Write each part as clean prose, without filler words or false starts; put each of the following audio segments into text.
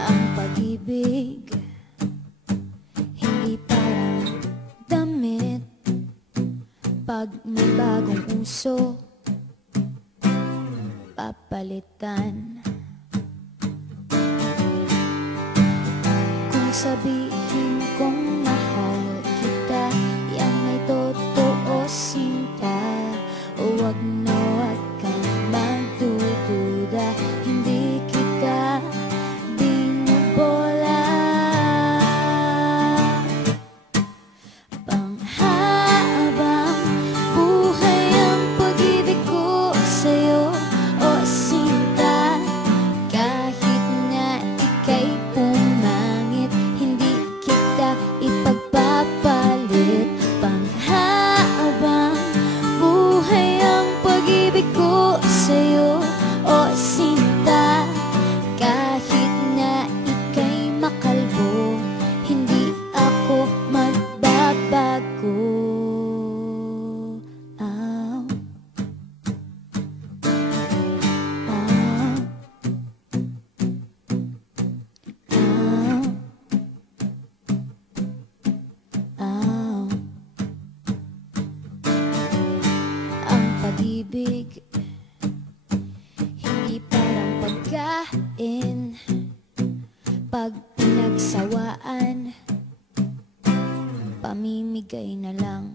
Ang pag-ibig hindi parang damit. Pag may bagong uso, papalitan. Kung sabihin kong mahal kita, yan ay totoo, sinta. Huwag na huwag kang magdududa, hindi kita binubola. Panghabang buhay ang pag-ibig ko sa'yo, o sinta. Kahit na ika'y pumangit, hindi kita ipagpapalit. Panghabang buhay ang pag-ibig ko sa'yo, o sinta. Kahit na ika'y makalbo, hindi ako magbabago. Ow. Ow. Ow. Ow. Ang pag-ibig hindi parang pagkain. Pag pinagsawaan, pamimigay na lang.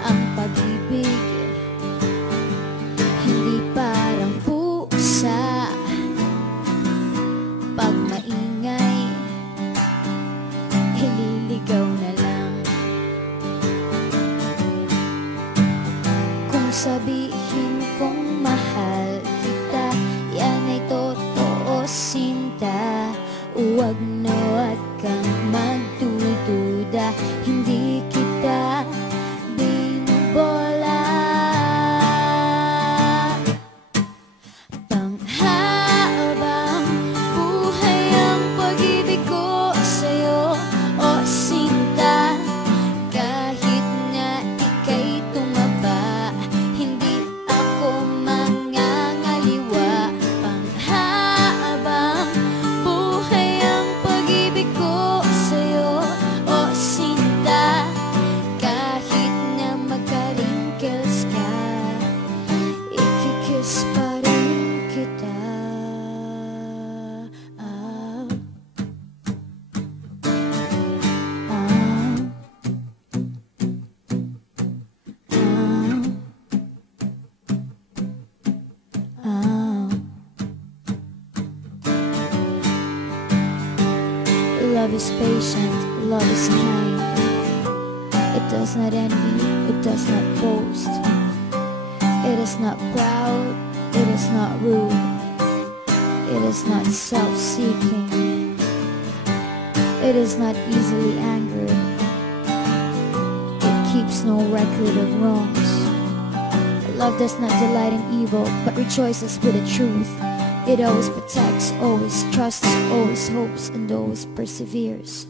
Ang pag-ibig hindi parang pusa. Pag maingay, ililigaw na lang. Kung sabihin kong mahal kita, yan ay totoo, sinta. Huwag na huwag kang magdududa, hindi kita binubola. Panghabang buhay ang pag-ibig ko sa'yo, o sinta. Kahit na ika'y tumaba, hindi ako mangangaliwa. Panghabang buhay ang pag-ibig ko sa'yo, o sinta. Kahit na magka-wrinkles ka, ikikiss pa rin kita. Ah. Ah. Ah. Love is patient, love is kind. It does not envy, it does not boast. It is not proud, it is not rude. It is not self-seeking. It is not easily angered. It keeps no record of wrongs. Love does not delight in evil, but rejoices with the truth. It always protects, always trusts, always hopes, and always perseveres.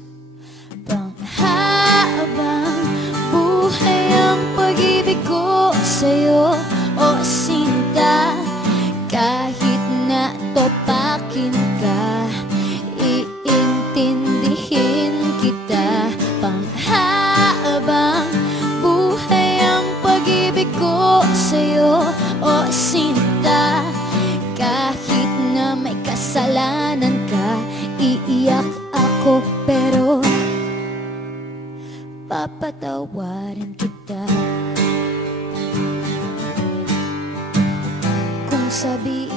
Panghabang buhay ang pag-ibig ko sa'yo, o sinta. Kahit na topakin ka, iintindihin kita. Panghabang buhay ang pag-ibig ko sa'yo, o sinta. Kahit na may kasalanan ka, iiyak ako pero papatawarin kita. Kung sabihin